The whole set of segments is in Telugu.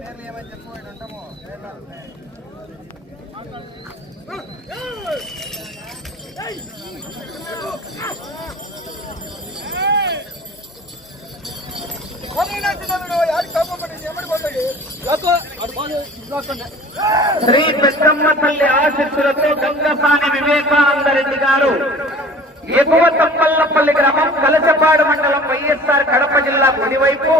పేర్లు ఏమని చెప్పుకోండి ఉంటాము. పేర్లు శ్రీ పెద్దమ్మ తల్లి ఆశీస్సులతో గంగసాని వివేకానంద రెడ్డి గారు ఎగువ తప్పల్లపల్లి గ్రామం కలచపాడు మండలం వైఎస్ఆర్ కడప జిల్లా కుడివైపు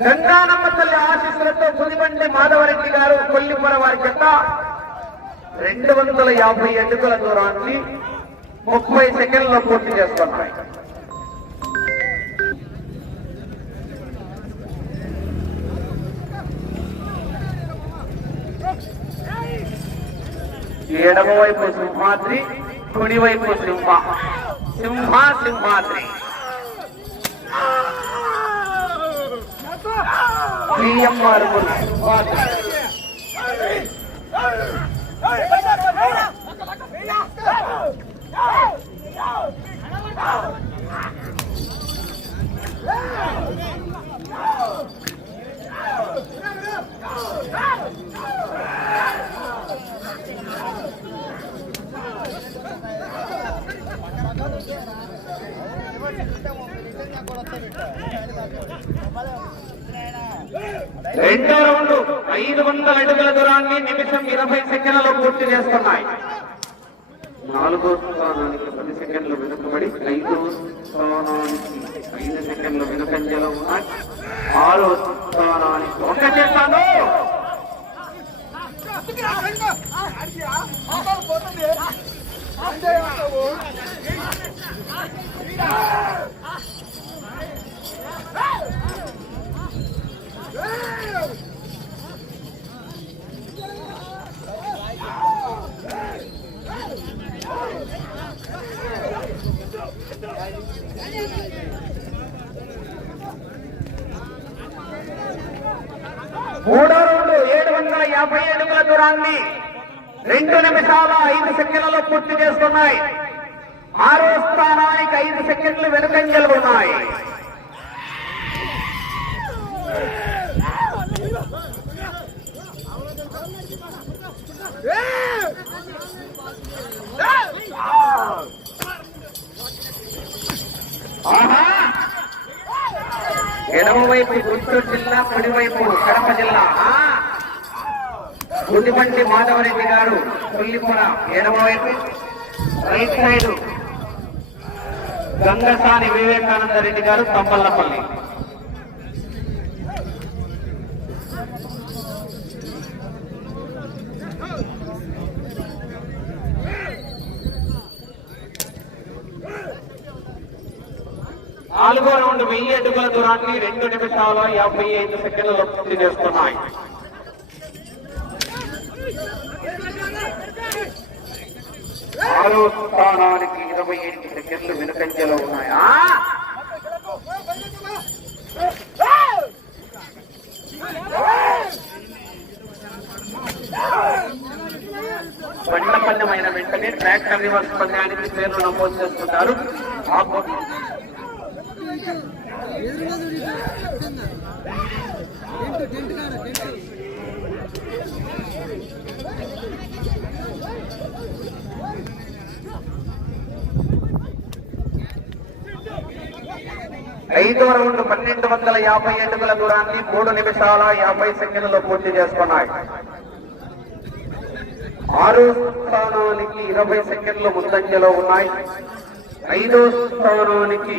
గంగానమ్మ తల్లి ఆశీస్సులతో కుదిబండి మాధవరెడ్డి గారు కొల్లిపుర వారి చెత్త రెండు వందల యాభై అడుగుల దూరాన్ని ముప్పై సెకండ్లో పూర్తి చేస్తున్నాయి ఎడమవైపు సింహాద్రి కుడివైపు సింహ సింహ సింహాద్రి పిఎంఆర్ సింహాద్రి రెండో రౌండ్ ఐదు వందల అడుగుల దూరాన్ని నిమిషం ఇరవై సెకండ్లలో పూర్తి చేస్తున్నాయి. నాలుగో స్థానానికి పది సెకండ్లు వెనుకబడి ఐదో స్థానం మూడో రౌండ్ ఏడు వందల యాభై అడుగుల దూరాన్ని రెండు నిమిషాల ఐదు సెకండ్లలో పూర్తి చేస్తున్నాయి ఆరో స్థానానికి ఐదు సెకండ్లు వెనుకంజలు ఉన్నాయి ఆహా! ఎడమవైపు గుంటూరు జిల్లా కుడివైపు కడప జిల్లా ఆ! మాధవరెడ్డి గారు కొల్లిపుర ఎడమవైపు రైట్ సైడ్ గంగసాని వివేకానంద రెడ్డి గారు తంపల్లపల్లి నాలుగో రౌండ్ వెయ్యి అడుగుల దూరాన్ని రెండు నిమిషాల యాభై ఐదు సెకండ్లలో పూర్తి చేస్తున్నాయి. ఆరో స్థానానికి ఇరవై ఐదు సెకండ్లు వెనుకంజలో ఉన్నాయా. ఆ! బండ వెంటనే ట్రాక్టర్ రివర్స్ పందానికి పేర్లు నమోదు చేసుకుంటారు ఆ టెంట్ ఐదవ రౌండ్ పన్నెండు వందల యాభై అడుగుల దూరాన్ని మూడు నిమిషాల యాభై సెకండ్లలో పూర్తి చేసుకున్నాయి. ఆరో స్థానానికి ఇరవై సెకండ్లు ముందంజలో ఉన్నాయి. ఐదో స్థానానికి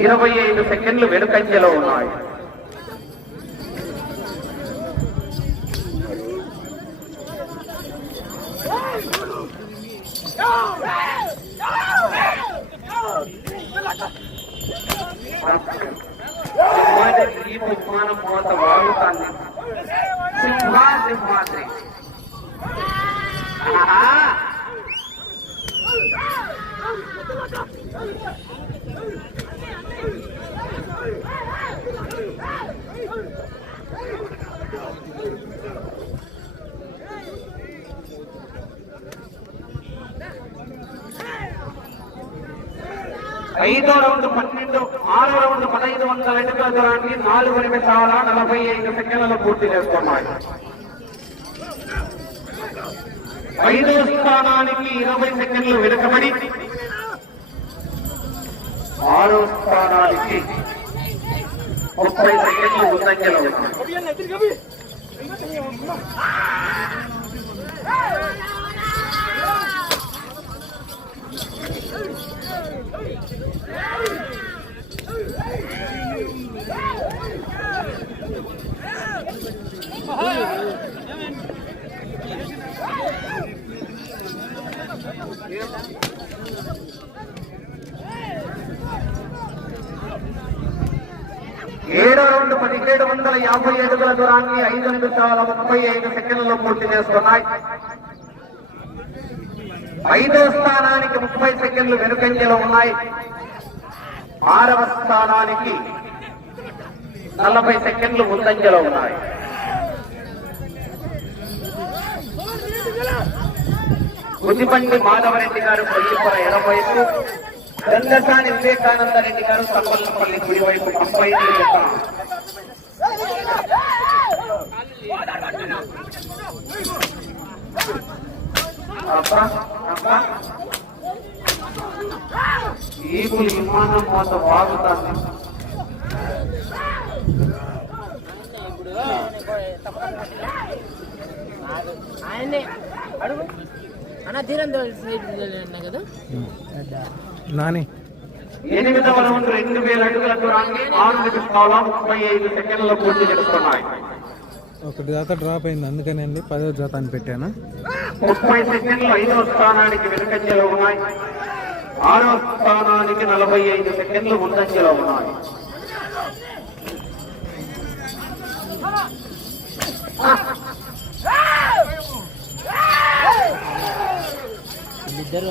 ఇరవై ఐదు సెకండ్లు వెనుకంజలో ఉన్నాయి. సింహాద్రి సింహాద్రి. ఆహా. ఐదో రౌండ్ పన్నెండు ఆరో రౌండ్ పదహైదు వందల ఎన్నికల దూరాన్ని నాలుగు నిమిషాల నలభై ఐదు సెకండ్లలో పూర్తి చేసుకున్నాయి ఐదో స్థానానికి ఇరవై సెకండ్లు వెనుకబడి ఆరో స్థానానికి ముప్పై సెకండ్లు ముందంజలో ఉన్నాయి ఏడో రౌండ్ పదిహేడు వందల యాభై అడుగుల దూరాన్ని ఐదు నిమిషాల ముప్పై ఐదు సెకండ్లలో పూర్తి చేస్తున్నాయి ఐదో స్థానానికి ముప్పై సెకండ్లు వెనుకంజలో ఉన్నాయి. ఆరవ స్థానానికి నలభై సెకండ్లు ముందంజలో ఉన్నాయి. గుదిబండి మాధవరెడ్డి గారు కొయ్యపుర ఎడవైపు గంగసాని వివేకానంద రెడ్డి గారు సంబల్లపల్లి కుడివైపు ముప్పై ఈగులు విమానం మోత వాగుతాను ఆయనే అడుగు అన్న తీరం సైడ్ కదా నాని ఎనిమిదవ రౌండ్ రెండు వేల అడుగుల దూరాన్ని ఆరు నిమిషాల ముప్పై ఐదు సెకండ్ల పూర్తి చేసుకున్నాయి ఒక జత డ్రాప్ అయింది అందుకని అండి పదో జత అని పెట్టాను. ముప్పై సెకండ్లు ఐదో స్థానానికి వెనుకంజలో ఉన్నాయి. ఆరో స్థానానికి నలభై ఐదు సెకండ్లు ముందంజలో ఉన్నాయి. ఇద్దరు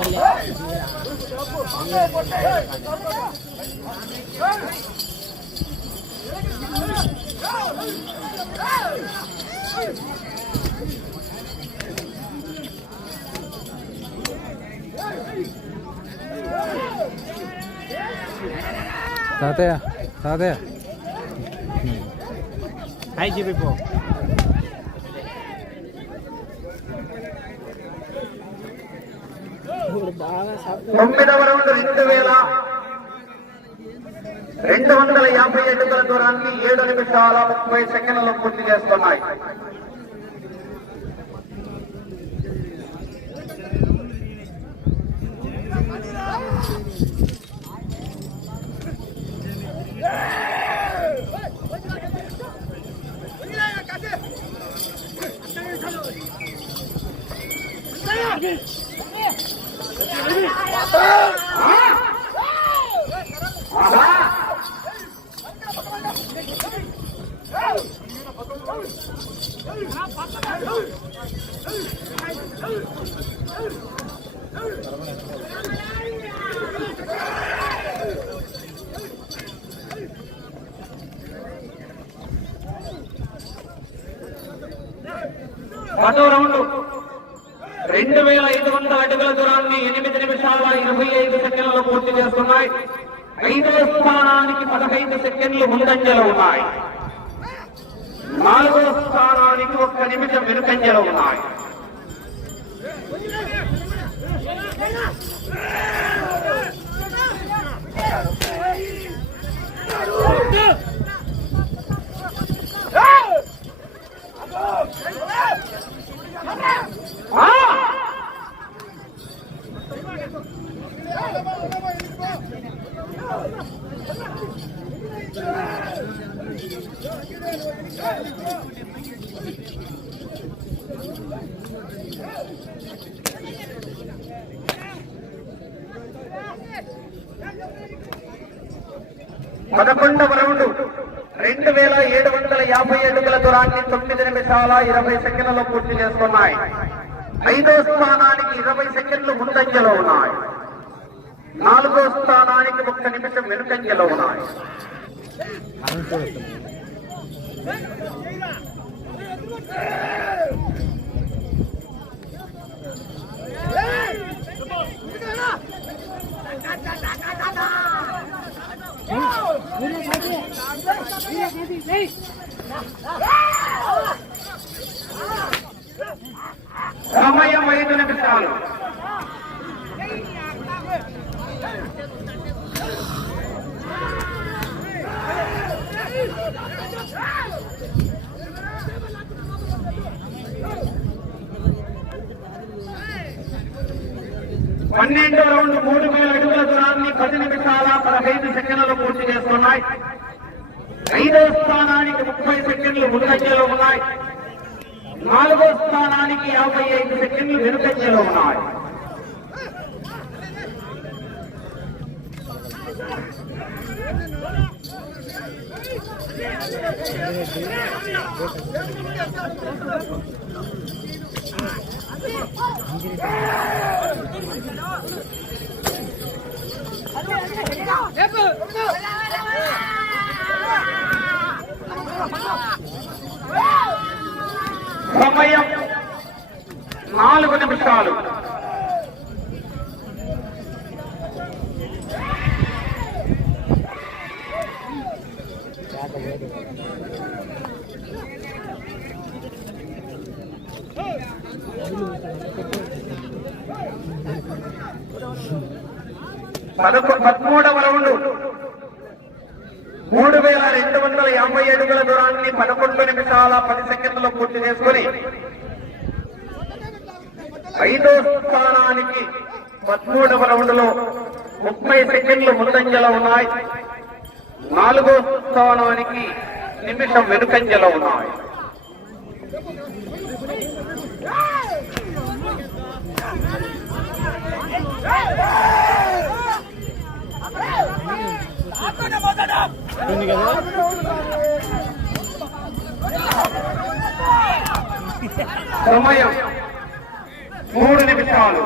다대야, 다대야. Hi, Jibbo. తొమ్మిదవ రౌండ్ రెండు వేల రెండు వందల యాభై అడుగుల దూరాన్ని ఏడు నిమిషాల ముప్పై సెకండ్లలో పూర్తి చేస్తున్నాయి. ఆహా! పదో రౌండ్ రెండు వేల ఐదు వందల అడుగుల దూరాన్ని ఎనిమిది నిమిషాల ఇరవై ఐదు సెకండ్లలో పూర్తి చేస్తున్నాయి ఐదవ స్థానానికి పదహైదు సెకండ్లు ముందంజలు ఉన్నాయి నాలుగో స్థానానికి ఒక్క నిమిషం వెనుకంజలు ఉన్నాయి ఆ! పదకొండవ రౌండ్. రెండు వేల ఏడు వందల యాభై అడుగుల దూరాన్ని తొమ్మిది నిమిషాల ఇరవై సెకండ్లలో పూర్తి చేస్తున్నాయి ఐదో స్థానానికి ఇరవై సెకండ్లు ముందంజలో ఉన్నాయి. నాలుగో స్థానానికి ఒక్క నిమిషం వెనుకంజలో ఉన్నాయి. సమయం ఐదు నిమిషాలు. పన్నెండు రౌండ్ మూడు వేల అడుగుల దూరాన్ని పది నిమిషాల పదహైదు సెకండ్లు పూర్తి చేస్తున్నాయి. ఐదో స్థానానికి ముప్పై సెకండ్లు ముందంజలో ఉన్నాయి. నాలుగో స్థానానికి యాభై ఐదు సెకండ్లు వెనుకంజలో ఉన్నాయి. సమయం నాలుగు నిమిషాలు. పదకొ పదమూడవ రౌండ్. మూడు వేల రెండు వందల యాభై అడుగుల దూరాన్ని పదకొండు నిమిషాల పది సెకండ్లో పూర్తి చేసుకుని ఐదో స్థానానికి పదమూడవ రౌండ్లో ముప్పై సెకండ్లు ముందంజలో ఉన్నాయి. నాలుగో స్థానానికి నిమిషం వెనుకంజలో ఉన్నాయి. సమయం మూడు నిమిషాలు.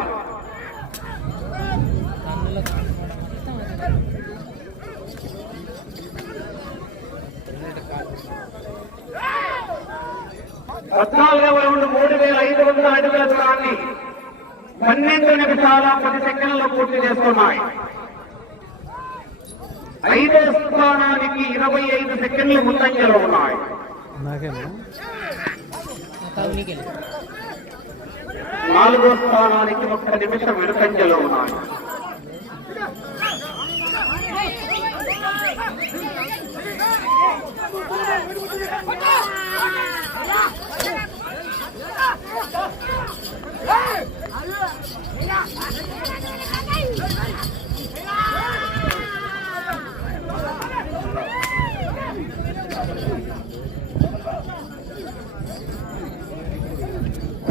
పద్నాలుగవ రౌండ్ మూడు వేల ఐదు వందల అడుగుల దూరాన్ని పన్నెండు నిమిషాల పది సెకండ్లలో పూర్తి చేస్తున్నాయి. ఐదో స్థానానికి ఇరవై ఐదు సెకండ్లు ముందంజలో ఉన్నాయి. నాలుగో స్థానానికి ఒక్క నిమిషం వెనుకంజలో ఉన్నాయి.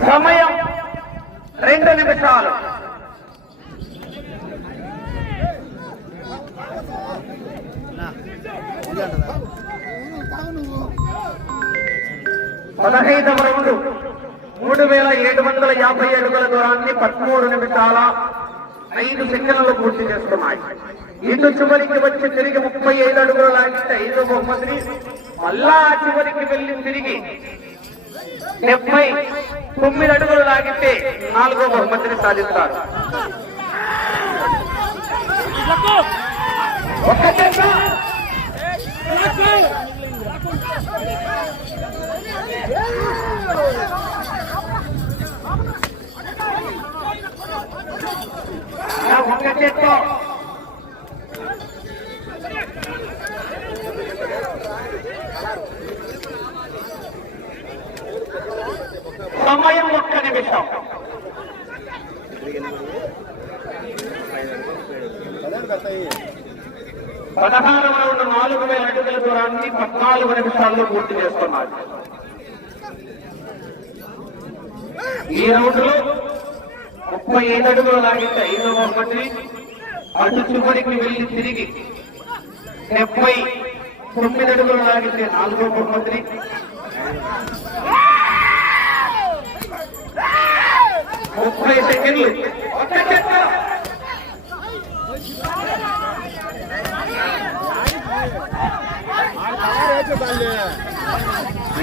సమయం రెండు నిమిషాలు పదహైదవ రౌండ్ మూడు వేల ఏడు వందల యాభై అడుగుల దూరాన్ని పదమూడు నిమిషాల ఐదు సెకండ్లు పూర్తి చేస్తున్నాయి. ఇటు చివరికి వచ్చి తిరిగి ముప్పై ఐదు అడుగులు లాగితే ఐదో బహుమతిని మళ్ళా ఆ చివరికి వెళ్ళి తిరిగి డెబ్బై తొమ్మిది అడుగులు లాగితే నాలుగో బహుమతిని సాధిస్తారు. ఒక్క చేత్తో సమయం ఒక్క నిమిషం. పదహారు రౌండ్ నాలుగు వేల అడుగుల దూరాన్ని పద్నాలుగు నిమిషాల్లో పూర్తి చేస్తున్నారు. ఈ రౌండ్లో ముప్పై ఐదు అడుగులు లాగితే ఐదు ఒకటి. అటు చివరికి వెళ్ళి తిరిగి డెబ్బై తొమ్మిది అడుగులు లాగితే నాలుగో బహుమతిని ముప్పై సెకండ్లు ఒక్క చెత్త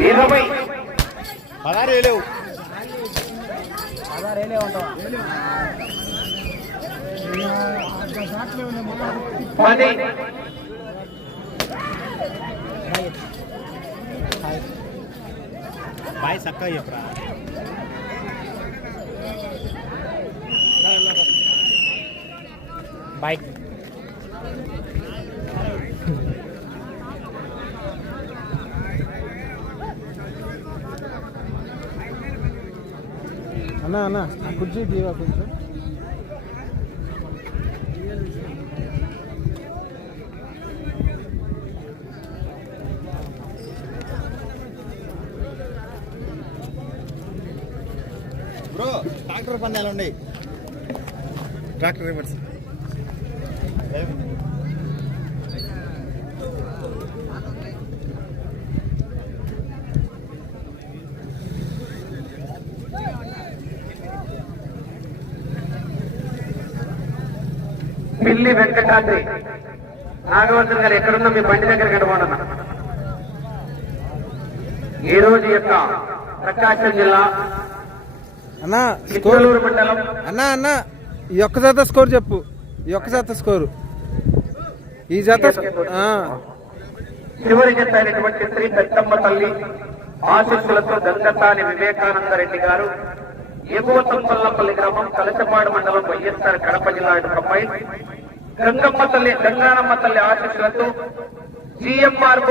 ఇరవై పదహారు వేలేవు పది. బాయ్ చక్కగా చెప్పరా బాయ్. అన్న అన్న ఆ కుర్చీ తీవా కొంచెం? బ్రో ట్రాక్టర్ పందాలు ఉన్నాయి. Tractor reverse. పిల్లి వెంకటాద్రి. నాగవంతుని గారు ఎక్కడున్నా మీ బండి దగ్గర కనబడన్నా ఈ రోజు యొక్క ప్రకాశం జిల్లా అన్న స్కోర్ మండలం. అన్న అన్న ఈ ఒక్క జత స్కోర్ చెప్పు. ఈ ఒక్క జత స్కోరు. ఈ జత స్కో- ఆ, చివరి జత అయినటువంటి శ్రీ పెద్దమ్మ తల్లి ఆశీస్సులతో గంగతాని వివేకానంద రెడ్డి గారు ఎగువ తంపల్లపల్లి గ్రామం కలసపాడు మండలం వైఎస్ఆర్ కడప జిల్లా ఇటుకపై గంగమ్మ తల్లి గంగానమ్మ తల్లి ఆశీస్సులతో జిఎంఆర్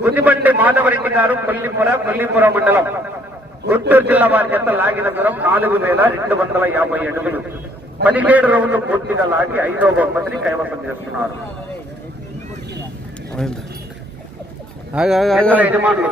గుదిబండి మాధవరెడ్డి గారు కొల్లిపుర కొల్లిపుర మండలం గుంటూరు జిల్లా వారి చేత లాగిన దూరం నాలుగు వేల రెండు వందల యాభై అడుగులు. పదిహేడు రౌండ్లు పూర్తిగా లాగి ఐదో బహుమతిని కైవసం చేస్తున్నారు. యజమానులు